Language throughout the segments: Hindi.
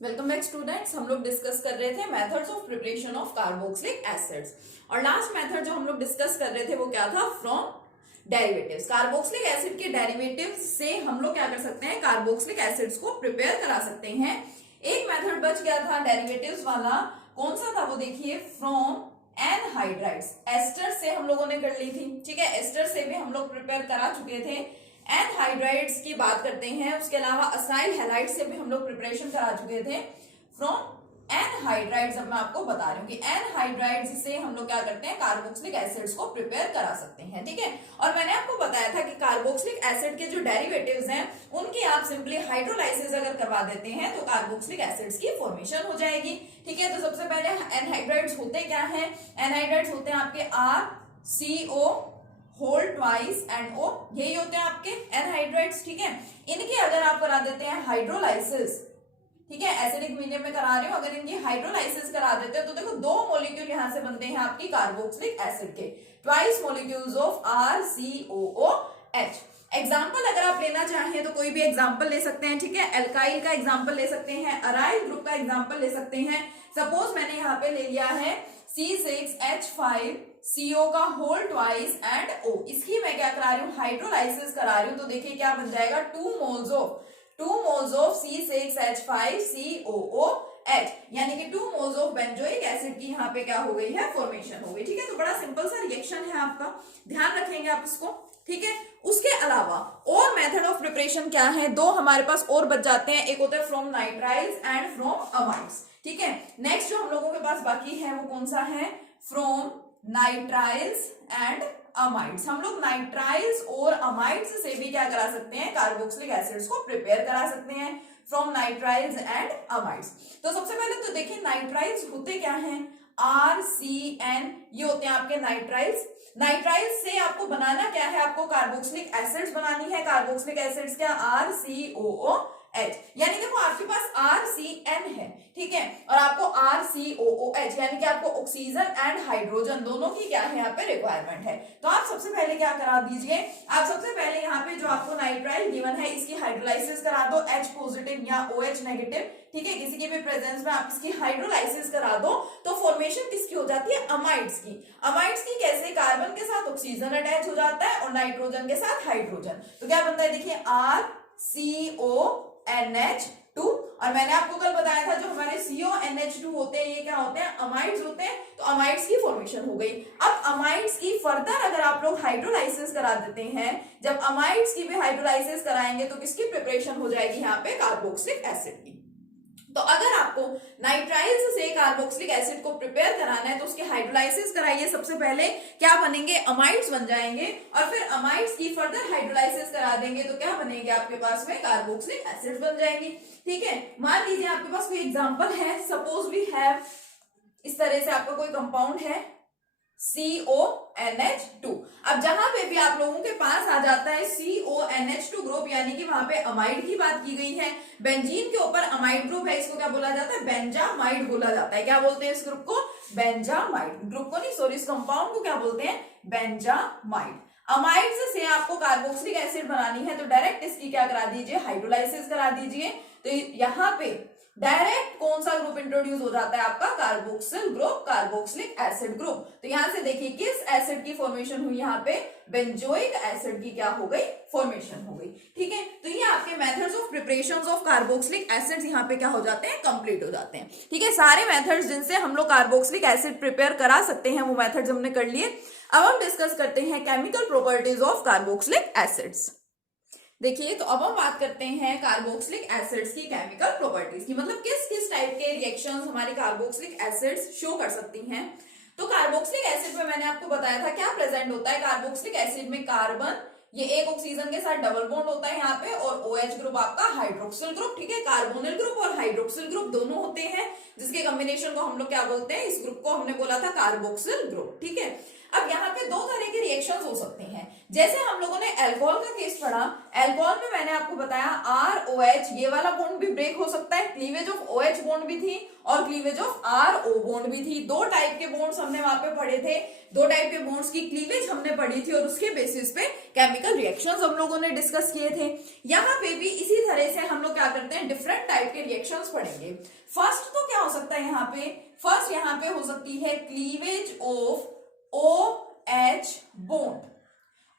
Welcome back students. हम लोग डिस्कस कर रहे थे methods of preparation of carboxylic acids और लास्ट मेथड जो हम लोग डिस्कस कर रहे थे वो क्या था, फ्रॉम डेरिवेटिव्स। कार्बोक्सिलिक एसिड के डेरिवेटिव्स से हम लोग क्या कर सकते हैं, कार्बोक्सिलिक एसिड्स को प्रिपेयर करा सकते हैं। एक मेथड बच गया था डेरिवेटिव्स वाला, कौन सा था वो देखिए, फ्रॉम एनहाइड्राइड्स। एस्टर से हम लोगों ने कर ली थी, ठीक है, एस्टर से भी हम लोग प्रिपेयर करा चुके थे। एनहाइड्राइड्स की बात करते हैं, उसके अलावा असाइल हैलाइड से भी हम लोग प्रिपरेशन करा चुके थे। फ्रॉम एनहाइड्राइड्स अब मैं आपको बता रही हूँ कि एनहाइड्राइड्स से हम लोग क्या करते हैं, कार्बोक्सिलिक एसिड्स को प्रिपेयर करा सकते हैं, ठीक है। और मैंने आपको बताया था कि कार्बोक्सिलिक एसिड के जो डेरिवेटिव्स हैं उनकी आप सिंपली हाइड्रोलाइसिस अगर करवा देते हैं तो कार्बोक्सिलिक एसिड्स की फॉर्मेशन हो जाएगी, ठीक है। तो सबसे पहले एनहाइड्राइड्स होते क्या है, एनहाइड्राइड्स होते हैं आपके RCO whole twice and O, यही होते हैं आपके एनहाइड्राइड्स, ठीक है। इनकी अगर आप करा देते हैं हाइड्रोलाइसिस, ठीक है, एसिडिक मीडियम में करा रहे हो, अगर इनकी हाइड्रोलाइसिस करा देते हो तो देखो दो मॉलिक्यूल यहां से बनते हैं आपकी कार्बोक्सिलिक एसिड के, twice molecules of RCOOH। Example अगर आप लेना चाहें तो कोई भी एग्जाम्पल ले सकते हैं, ठीक है। एल्काइल का एग्जाम्पल ले सकते हैं, अराइल ग्रुप का एग्जाम्पल ले सकते हैं। सपोज मैंने यहाँ पे ले लिया है C6H5CO का होल ट्वाइस एंड O, इसकी मैं क्या करा रही हूँ, हाइड्रोलाइसिस करा रही हूँ। तो देखिए क्या बन जाएगा, 2 मोल्स ऑफ C6H5COOH, यानी कि 2 मोल्स ऑफ बेंजोइक एसिड की यहाँ पे क्या हो गई है, फॉर्मेशन हो गई, ठीक है। तो बड़ा सिंपल सा रिएक्शन है आपका, ध्यान रखेंगे आप इसको, ठीक है। उसके अलावा और मेथड ऑफ प्रिपरेशन क्या है, दो हमारे पास और बच जाते हैं, एक होता है from nitriles and from amides, ठीक है। नेक्स्ट जो हम लोगों के पास बाकी है वो कौन सा है, फ्रॉम नाइट्राइल्स एंड अमाइड्स। हम लोग नाइट्राइल्स और अमाइड्स से भी क्या करा सकते हैं, कार्बोक्सिलिक एसिड्स को प्रिपेयर करा सकते हैं, फ्रॉम नाइट्राइल्स एंड अमाइड्स। तो सबसे पहले तो देखिए नाइट्राइल्स होते क्या हैं, RCN, ये होते हैं आपके नाइट्राइल्स। नाइट्राइल्स से आपको बनाना क्या है, आपको कार्बोक्सिलिक एसिड्स बनानी है। कार्बोक्सिलिक एसिड्स क्या, RCOOH, यानी देखो आपके पास RCN है, ठीक है, और आपको RCOOH, यानी कि आपको ऑक्सीजन एंड हाइड्रोजन दोनों की क्या है यहाँ पे रिक्वायरमेंट है। तो आप सबसे पहले क्या करा दीजिए, आप सबसे पहले यहाँ पे जो आपको नाइट्राइल गिवन है इसकी हाइड्रोलाइसिस करा दो, H पॉजिटिव या OH नेगेटिव, ठीक है, किसी के भी प्रेजेंस में आप इसकी हाइड्रोलाइसिस करा दो तो फॉर्मेशन किसकी हो जाती है, अमाइड्स की। अमाइड्स की कैसे, कार्बन के साथ ऑक्सीजन अटैच हो जाता है और नाइट्रोजन के साथ हाइड्रोजन, तो क्या बनता है देखिए RCONH2। और मैंने आपको कल बताया था जो हमारे CONH2 होते हैं ये क्या होते हैं, अमाइड्स होते हैं। तो अमाइड्स की फॉर्मेशन हो गई। अब अमाइड्स की फर्दर अगर आप लोग हाइड्रोलाइसिस करा देते हैं, जब अमाइड्स की भी हाइड्रोलाइसिस कराएंगे तो किसकी प्रिपरेशन हो जाएगी यहाँ पे, कार्बोक्सिलिक एसिड की। तो अगर आपको नाइट्राइल्स से कार्बोक्सिलिक एसिड को प्रिपेयर कराना है तो उसकी हाइड्रोलाइसिस कराइए। सबसे पहले क्या बनेंगे, अमाइड्स बन जाएंगे, और फिर अमाइड्स की फर्दर हाइड्रोलाइसिस करा देंगे तो क्या बनेंगे आपके पास में, कार्बोक्सिलिक एसिड बन जाएंगी, ठीक है। मान लीजिए आपके पास कोई एग्जांपल है, सपोज वी हैव, इस तरह से आपका कोई कंपाउंड है CONH2। अब जहां पे भी आप लोगों के पास आ जाता है CONH2 ग्रुप, यानी कि वहां पे अमाइड की बात की गई है, बेंजीन के ऊपर अमाइड ग्रुप है, इसको क्या बोला जाता है, बेंजामाइड बोला जाता है। क्या बोलते हैं इस ग्रुप को, बेंजामाइड। ग्रुप को नहीं, सॉरी, इस कंपाउंड को क्या बोलते हैं, बेंजामाइड। अमाइड्स से आपको कार्बोक्सिलिक एसिड बनानी है तो डायरेक्ट इसकी क्या करा दीजिए, हाइड्रोलाइसिस करा दीजिए। तो यहाँ पे डायरेक्ट कौन सा ग्रुप इंट्रोड्यूस हो जाता है आपका, carboxyl group, carboxylic acid group. तो यहां से देखिए किस एसिड की फॉर्मेशन हुई, यहाँ पे बेंजोइक एसिड की क्या हो गई, फॉर्मेशन हो गई, ठीक है। तो ये आपके methods of preparation of carboxylic acids यहाँ पे क्या हो जाते हैं, कंप्लीट हो जाते हैं, ठीक है। सारे मेथड्स जिनसे हम लोग कार्बोक्सिलिक एसिड प्रिपेयर करा सकते हैं वो मेथड्स हमने कर लिए। अब हम डिस्कस करते हैं chemical properties of carboxylic acids. देखिए, तो अब हम बात करते हैं कार्बोक्सिलिक एसिड्स की केमिकल प्रॉपर्टीज की, मतलब किस किस टाइप के रिएक्शंस हमारी कार्बोक्सिलिक एसिड्स शो कर सकती हैं। तो कार्बोक्सिलिक एसिड में मैंने आपको बताया था क्या प्रेजेंट होता है, कार्बोक्सिलिक एसिड में कार्बन, ये एक ऑक्सीजन के साथ डबल बॉन्ड होता है यहाँ पे, और OH ग्रुप आपका हाइड्रोक्सिल ग्रुप, ठीक है। कार्बोनिल ग्रुप और हाइड्रोक्सिल ग्रुप दोनों होते हैं, जिसके कॉम्बिनेशन को हम लोग क्या बोलते हैं, इस ग्रुप को हमने बोला था कार्बोक्सिल ग्रुप, ठीक है। अब यहाँ पे दो तरह के रिएक्शंस हो सकते हैं, जैसे हम लोगों ने अल्कोहल का केस पढ़ा, अल्कोहल में मैंने आपको बताया ROH, ये वाला बॉन्ड भी ब्रेक हो सकता है, क्लीवेज ऑफ OH बॉन्ड भी थी और क्लीवेज ऑफ RO बॉन्ड भी थी। दो टाइप के बॉन्ड्स हमने वहां पे पढ़े थे, दो टाइप के बॉन्ड्स की क्लीवेज हमने पढ़ी थी और उसके बेसिस पे केमिकल रिएक्शंस हम लोगों ने डिस्कस किए थे। यहाँ पे भी इसी तरह से हम लोग क्या करते हैं, डिफरेंट टाइप के रिएक्शंस पढ़ेंगे। फर्स्ट तो क्या हो सकता है यहाँ पे, फर्स्ट यहाँ पे हो सकती है cleavage of OH bond.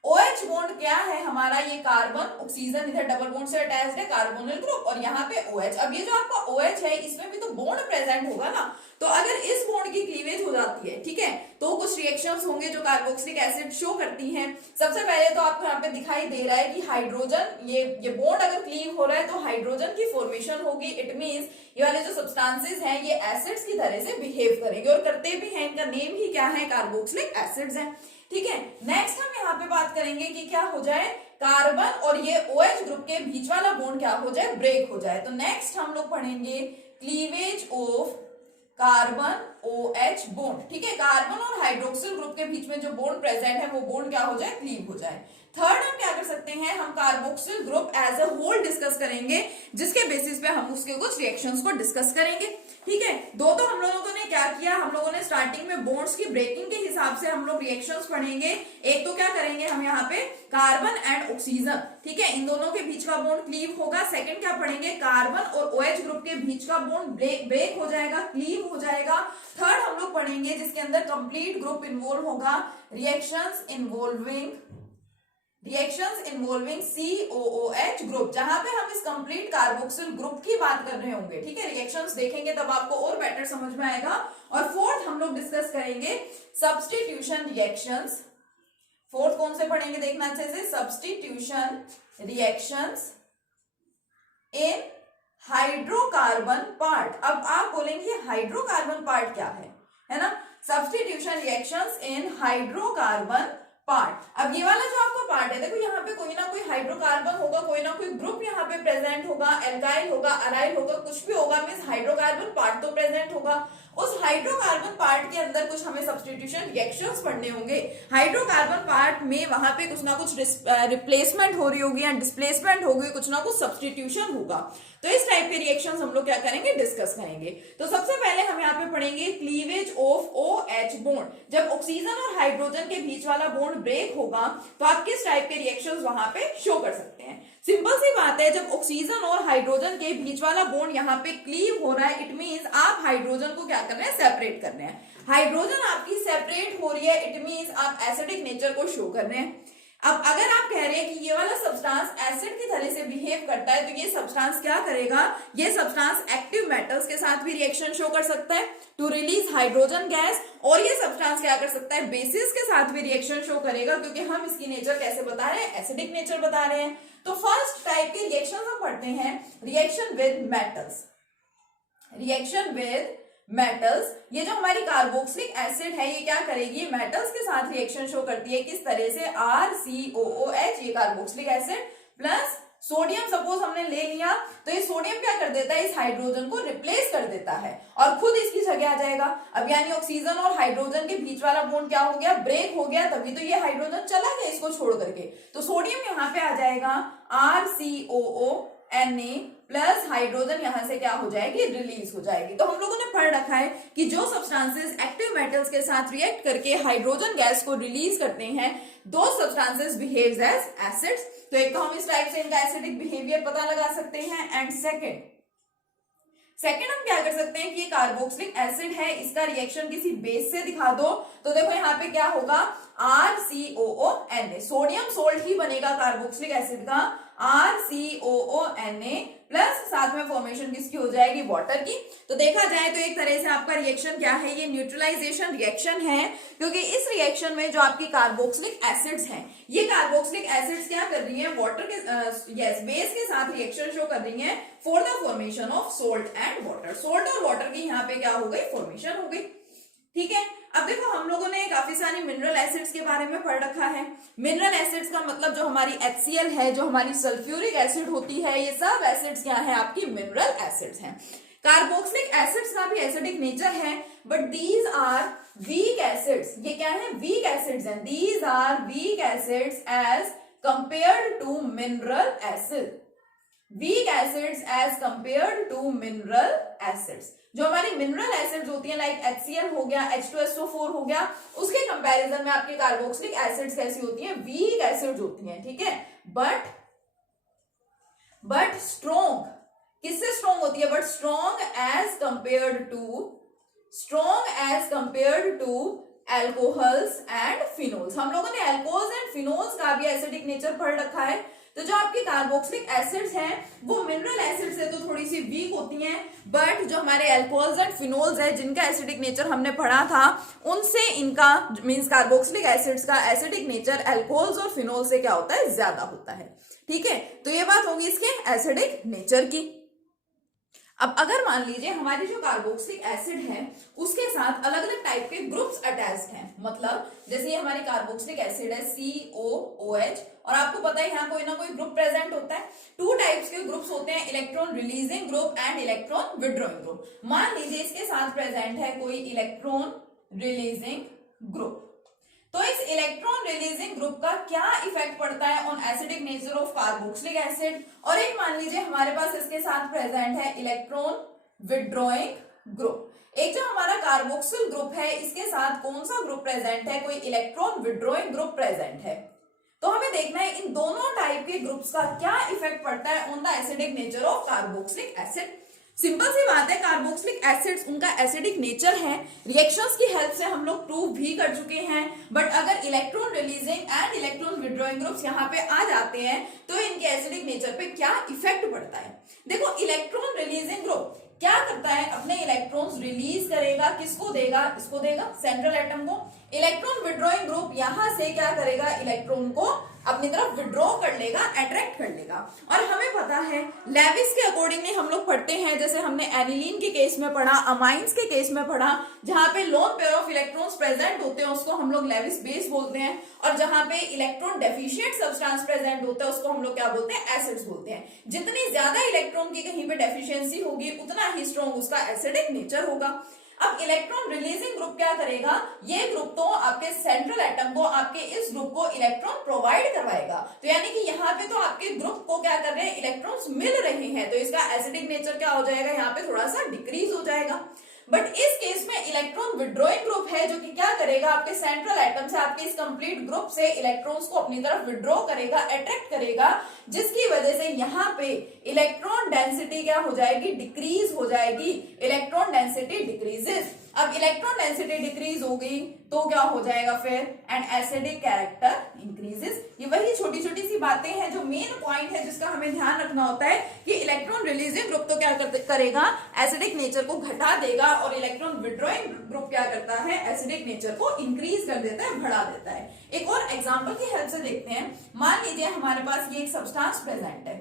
OH bond क्या है हमारा, ये कार्बन ऑक्सीजन इधर डबल बॉन्ड से अटैच्ड है कार्बोनिल ग्रुप, और यहाँ पे OH। अब ये जो आपका OH है इसमें भी तो बॉन्ड प्रेजेंट होगा ना, तो अगर इस बॉन्ड की क्लीवेज हो जाती है, ठीक है, तो कुछ रिएक्शंस होंगे जो कार्बोक्सिलिक एसिड शो करती हैं। सबसे पहले तो आपको यहाँ पे दिखाई दे रहा है कि हाइड्रोजन, ये बॉन्ड अगर क्लीव हो रहा है तो हाइड्रोजन की फॉर्मेशन होगी। इट मींस ये वाले जो सब्सटेंसेस हैं ये एसिड्स की तरह से बिहेव करेंगे, और करते भी हैं, इनका नेम ही क्या है, कार्बोक्सिलिक एसिड्स है। ठीक है, नेक्स्ट हम यहाँ पे बात करेंगे कि क्या हो जाए, कार्बन और ये OH ग्रुप के बीच वाला बॉन्ड क्या हो जाए, ब्रेक हो जाए। तो नेक्स्ट हम लोग पढ़ेंगे cleavage of carbon OH bond. ठीक है, कार्बन और हाइड्रोक्सिल ग्रुप के बीच में जो बॉन्ड प्रेजेंट है वो बॉन्ड क्या हो जाए, क्लीव हो जाए। थर्ड हम क्या कर सकते हैं, हम carboxyl group as a whole discuss करेंगे, जिसके बेसिस पे हम उसके कुछ रिएक्शंस को डिस्कस करेंगे। ठीक है, दो तो हम लोगों ने क्या किया, हम लोगों ने स्टार्टिंग में बॉन्ड्स की ब्रेकिंग के हिसाब से हम लोग रिएक्शंस पढ़ेंगे। एक तो क्या करेंगे हम यहाँ पे, कार्बन एंड ऑक्सीजन, ठीक है, इन दोनों के बीच का बॉन्ड क्लीव होगा। सेकंड क्या पढ़ेंगे, कार्बन और OH ग्रुप के बीच का बॉन्ड ब्रेक हो जाएगा, क्लीव हो जाएगा। थर्ड हम लोग पढ़ेंगे जिसके अंदर कंप्लीट ग्रुप इन्वॉल्व होगा, रिएक्शंस इन्वॉल्विंग COOH ग्रुप, जहां पे हम इस कंप्लीट कार्बोक्सिल ग्रुप की बात कर रहे होंगे। ठीक है, रिएक्शंस देखेंगे तब आपको और बेटर समझ में आएगा। और फोर्थ हम लोग डिस्कस करेंगे सब्स्टिट्यूशन रिएक्शंस। फोर्थ कौन से पढ़ेंगे देखना अच्छे से, substitution reactions in hydrocarbon part. अब आप बोलेंगे हाइड्रोकार्बन पार्ट क्या है ना, substitution reactions in hydrocarbon part. अब ये वाला जो आपका पार्ट है, देखो यहाँ पे कोई ना कोई हाइड्रोकार्बन होगा, कोई ना कोई ग्रुप यहाँ पे प्रेजेंट होगा, एल्काइल होगा, अराइल होगा, कुछ भी होगा, मींस हाइड्रोकार्बन पार्ट तो प्रेजेंट होगा। उस हाइड्रोकार्बन पार्ट के अंदर कुछ हमें सब्स्टिट्यूशन रिएक्शंस पढ़ने होंगे। हाइड्रोकार्बन पार्ट में वहां पे कुछ ना कुछ रिप्लेसमेंट हो रही होगी या डिस्प्लेसमेंट होगी, कुछ ना कुछ सब्स्टिट्यूशन होगा। तो इस टाइप के रिएक्शंस हम लोग क्या करेंगे, डिस्कस करेंगे। तो सबसे पहले हम यहाँ पे पढ़ेंगे क्लीवेज ऑफ OH बॉन्ड। जब ऑक्सीजन और हाइड्रोजन के बीच वाला बॉन्ड ब्रेक होगा तो आप किस टाइप के रिएक्शंस वहां पे शो कर सकते हैं। सिंपल सी बात है, जब ऑक्सीजन और हाइड्रोजन के बीच वाला बॉन्ड यहाँ पे क्लीव हो रहा है, इट मींस आप हाइड्रोजन को क्या कर रहे हैं, सेपरेट कर रहे हैं। हाइड्रोजन आपकी सेपरेट हो रही है, इट मींस आप एसिडिक नेचर को शो कर रहे हैं। अब अगर आप कह रहे हैं कि ये वाला सब्सटेंस एसिड की तरह से बिहेव करता है, तो ये सब्सटेंस क्या करेगा, ये सब्सटेंस एक्टिव मेटल्स के साथ भी रिएक्शन शो कर सकता है टू रिलीज हाइड्रोजन गैस, और ये सब्सटेंस क्या कर सकता है, बेसिस के साथ भी रिएक्शन शो करेगा, क्योंकि हम इसकी नेचर कैसे बता रहे हैं, एसिडिक नेचर बता रहे हैं। तो फर्स्ट टाइप के रिएक्शन हम पढ़ते हैं, reaction with metals. Reaction with metals, ये जो हमारी कार्बोक्सिलिक एसिड है ये क्या करेगी, मेटल्स के साथ रिएक्शन शो करती है। किस तरह से, RCOOH, ये carboxylic acid plus sodium suppose हमने ले लिया, तो ये सोडियम क्या कर देता है, इस हाइड्रोजन को रिप्लेस कर देता है और खुद इसकी जगह आ जाएगा। अब यानी ऑक्सीजन और हाइड्रोजन के बीच वाला बॉन्ड क्या हो गया, ब्रेक हो गया, तभी तो ये हाइड्रोजन चला गया इसको छोड़ करके। तो सोडियम यहाँ पे आ जाएगा RCOONA प्लस हाइड्रोजन यहां से क्या हो जाएगी, रिलीज हो जाएगी। तो हम लोगों ने पढ़ रखा है कि जो सब्सटेंसेस एक्टिव मेटल्स के साथ रिएक्ट करके हाइड्रोजन गैस को रिलीज करते हैं, दो सब्सटेंसेस बिहेव्स एज एसिड्स। तो एक तो हम इस टाइप से इनका एसिडिक बिहेवियर पता लगा सकते हैं। एंड सेकेंड हम क्या कर सकते हैं कि ये कार्बोक्सिलिक एसिड है, इसका रिएक्शन किसी बेस से दिखा दो, तो देखो यहाँ पे क्या होगा, RCOONA, सोडियम सोल्ट ही बनेगा कार्बोक्सिलिक एसिड का, RCOONA प्लस साथ में फॉर्मेशन किसकी हो जाएगी, वाटर की। तो देखा जाए तो एक तरह से आपका रिएक्शन क्या है, ये न्यूट्रलाइजेशन रिएक्शन है, क्योंकि इस रिएक्शन में जो आपकी कार्बोक्सिलिक एसिड्स हैं, ये कार्बोक्सिलिक एसिड्स क्या कर रही हैं, वाटर के बेस के साथ रिएक्शन शो कर रही हैं for the formation of salt and water. Salt और वाटर की यहाँ पे क्या हो गई, फॉर्मेशन हो गई। ठीक है, अब देखो हम लोगों ने काफी सारी मिनरल एसिड्स के बारे में पढ़ रखा है। मिनरल एसिड्स का मतलब जो हमारी HCl है, जो हमारी सल्फ्यूरिक एसिड होती है, ये सब एसिड्स क्या है, आपकी मिनरल एसिड्स हैं। कार्बोक्सिलिक एसिड्स का भी एसिडिक नेचर है, but these are weak acids. ये क्या है, वीक एसिड्स हैं। These are weak acids as compared to mineral acid. Weak acids as compared to mineral acids. जो हमारी मिनरल एसिड्स होती हैं, लाइक HCl हो गया, H2SO4 हो गया, उसके कंपैरिजन में आपकी कार्बोक्सिलिक एसिड्स कैसी होती हैं, वीक एसिड्स होती हैं। ठीक है, but strong. As compared to alcohols and phenols. हम लोगों ने एल्कोहल्स एंड फिनोल्स का भी एसिडिक नेचर पढ़ रखा है। तो जो आपकी कार्बोक्सिलिक एसिड्स हैं वो मिनरल एसिड से तो थोड़ी सी वीक होती हैं, बट जो हमारे एल्कोहल्स एंड फिनोल्स है जिनका एसिडिक नेचर हमने पढ़ा था उनसे इनका मींस कार्बोक्सिलिक एसिड्स का एसिडिक नेचर एल्कोहल्स और फिनोल से क्या होता है, ज्यादा होता है। ठीक है, तो ये बात होगी इसके एसिडिक नेचर की। अब अगर मान लीजिए हमारी जो कार्बोक्सिलिक एसिड है उसके साथ अलग अलग टाइप के ग्रुप्स अटैच्ड हैं, मतलब जैसे ये हमारी कार्बोक्सिलिक एसिड है COOH, और आपको पता है यहाँ कोई ना कोई ग्रुप प्रेजेंट होता है। 2 टाइप्स के ग्रुप्स होते हैं, electron releasing group and electron withdrawing group. मान लीजिए इसके साथ प्रेजेंट है कोई इलेक्ट्रॉन रिलीजिंग ग्रुप, तो इस इलेक्ट्रॉन रिलीजिंग ग्रुप का क्या इफेक्ट पड़ता है on acidic nature of carboxylic acid. और एक मान लीजिए हमारे पास इसके साथ प्रेजेंट है इलेक्ट्रॉन विड्रॉइंग ग्रुप। एक जो हमारा कार्बोक्सिल ग्रुप है इसके साथ कौन सा ग्रुप प्रेजेंट है, कोई इलेक्ट्रॉन विड्रॉइंग ग्रुप प्रेजेंट है। तो हमें देखना है इन दोनों टाइप के ग्रुप्स का क्या इफेक्ट पड़ता है on the acidic nature of carboxylic acid. Simple सी बात है, कार्बोक्सिलिक एसिड्स उनका एसिडिक नेचर है, रिएक्शंस की हेल्प से हम लोग प्रूव भी कर चुके हैं। बट अगर electron releasing and electron withdrawing groups यहाँ पे आ जाते हैं तो इनके एसिडिक नेचर पे क्या इफेक्ट पड़ता है। देखो, इलेक्ट्रॉन रिलीजिंग ग्रुप क्या करता है, अपने इलेक्ट्रॉन्स रिलीज करेगा, किसको देगा, इसको देगा, सेंट्रल एटम को। इलेक्ट्रॉन विड्रॉइंग ग्रुप यहां से क्या करेगा, इलेक्ट्रॉन को अपनी तरफ विड्रॉ कर लेगा, अट्रैक्ट कर लेगा। और हमें पता है लेविस के अकॉर्डिंगली हम लोग पढ़ते हैं, जैसे हमने एनिलीन के केस में पढ़ा, अमाइंस के केस में पढ़ा, जहां पे lone pair of electrons present होते हैं उसको हम लोग लेविस बेस बोलते हैं, और जहां पे इलेक्ट्रॉन डेफिशिएंट सब्सटेंस प्रेजेंट होता है उसको हम लोग क्या बोलते हैं, एसिड्स बोलते हैं। जितनी ज्यादा इलेक्ट्रॉन की कहीं पे डेफिशिएंसी होगी उतना ही स्ट्रॉन्ग उसका एसिडिक नेचर होगा। अब इलेक्ट्रॉन रिलीजिंग ग्रुप क्या करेगा, ये ग्रुप तो आपके सेंट्रल एटम को, आपके इस ग्रुप को इलेक्ट्रॉन प्रोवाइड करवाएगा। तो यानी कि यहाँ पे तो आपके ग्रुप को क्या कर रहे हैं, इलेक्ट्रॉन्स मिल रहे हैं, तो इसका एसिडिक नेचर क्या हो जाएगा, यहाँ पे थोड़ा सा डिक्रीज हो जाएगा। बट इस केस में इलेक्ट्रॉन विड्रॉइंग ग्रुप है जो कि क्या करेगा, आपके सेंट्रल एटम से, आपके इस कंप्लीट ग्रुप से इलेक्ट्रॉन्स को अपनी तरफ विड्रॉ करेगा, अट्रैक्ट करेगा, जिसकी वजह से यहाँ पे इलेक्ट्रॉन डेंसिटी क्या हो जाएगी, डिक्रीज हो जाएगी। Electron density decreases. अब इलेक्ट्रॉन डेंसिटी डिक्रीज हो गई तो क्या हो जाएगा फिर, एंड एसिडिक कैरेक्टर इंक्रीजेस। ये वही छोटी छोटी सी बातें हैं जो मेन पॉइंट है जिसका हमें ध्यान रखना होता है कि इलेक्ट्रॉन रिलीजिंग ग्रुप तो क्या करेगा, एसिडिक नेचर को घटा देगा, और इलेक्ट्रॉन विड्रॉइंग ग्रुप क्या करता है, एसिडिक नेचर को इंक्रीज कर देता है, बढ़ा देता है। एक और एग्जाम्पल की हेल्प से देखते हैं। मान लीजिए हमारे पास ये एक सब्सटेंस प्रेजेंट है,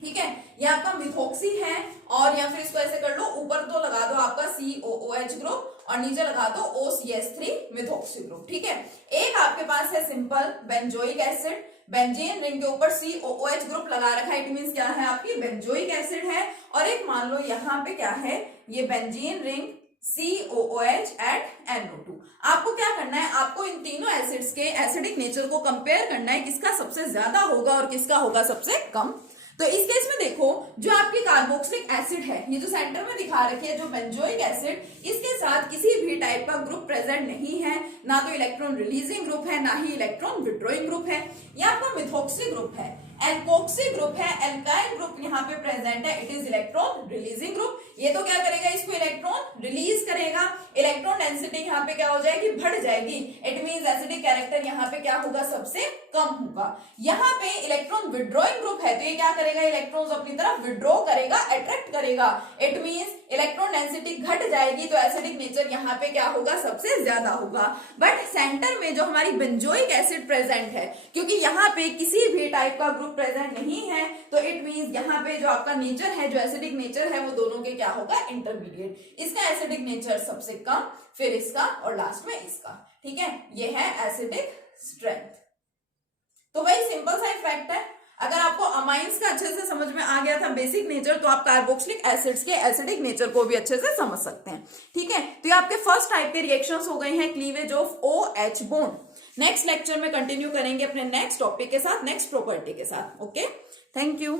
ठीक है, ये आपका मिथोक्सी है, और या फिर इसको ऐसे कर लो, ऊपर तो लगा दो आपका COOH ग्रुप और नीचे लगा दो OCH3 मिथोक्सी ग्रुप। ठीक है, एक आपके पास है simple benzoic acid, benzene ring के ऊपर COOH ग्रुप लगा रखा है, इट मींस क्या है, आपकी बेंजोइक एसिड है। और एक मान लो यहाँ पे क्या है, ये benzene ring COOH eight NO2। आपको क्या करना है, आपको इन तीनों एसिड्स के एसिडिक नेचर को कंपेयर करना है, किसका सबसे ज्यादा होगा और किसका होगा सबसे कम। तो इस केस में देखो, जो आपकी कार्बोक्सिलिक एसिड है, ये जो सेंटर में दिखा रखी है, जो बेंजोइक एसिड, इसके साथ किसी भी टाइप का ग्रुप प्रेजेंट नहीं है, ना तो इलेक्ट्रॉन रिलीजिंग ग्रुप है, ना ही इलेक्ट्रॉन विड्रॉइंग ग्रुप है। ये आपका मिथोक्सी ग्रुप है, एल्कोक्सी ग्रुप है, एल्काइल ग्रुप यहाँ पे प्रेजेंट है, it is electron releasing group. ये तो क्या करेगा, इसको इलेक्ट्रॉन रिलीज करेगा, इलेक्ट्रॉन डेंसिटी यहाँ पे क्या हो जाएगी, बढ़ जाएगी, इट मींस एसिडिक कैरेक्टर यहाँ पे क्या होगा, सबसे कम होगा। यहाँ पे इलेक्ट्रॉन विड्रॉइंग ग्रुप है, तो ये क्या करेगा, इलेक्ट्रॉन्स अपनी तरफ विड्रॉ करेगा, अट्रैक्ट करेगा, इट मींस इलेक्ट्रॉन डेंसिटी घट जाएगी, तो एसिडिक नेचर यहाँ पे क्या होगा, सबसे ज्यादा होगा। बट सेंटर में जो हमारी बेंजोइक एसिड प्रेजेंट है, क्योंकि यहाँ पे किसी भी टाइप का ग्रुप प्रेजेंट नहीं है, तो इट मींस यहाँ पे जो आपका नेचर है, जो एसिडिक नेचर है, वो दोनों के क्या होगा, इंटरमीडिएट। इसका एसिडिक नेचर सबसे कम, फिर इसका, और लास्ट में इसका। ठीक है, ये है एसिडिक स्ट्रेंथ। तो वही सिंपल सा इफेक्ट है। अगर आपको अमाइंस का अच्छे से समझ में आ गया था बेसिक नेचर, तो आप कार्बोक्सिलिक एसिड्स के एसिडिक नेचर को भी अच्छे से समझ सकते हैं। ठीक है, तो ये आपके फर्स्ट टाइप के रिएक्शंस हो गए हैं, cleavage of OH bond. Next lecture में कंटिन्यू करेंगे अपने नेक्स्ट टॉपिक के साथ, नेक्स्ट प्रॉपर्टी के साथ। Okay, thank you.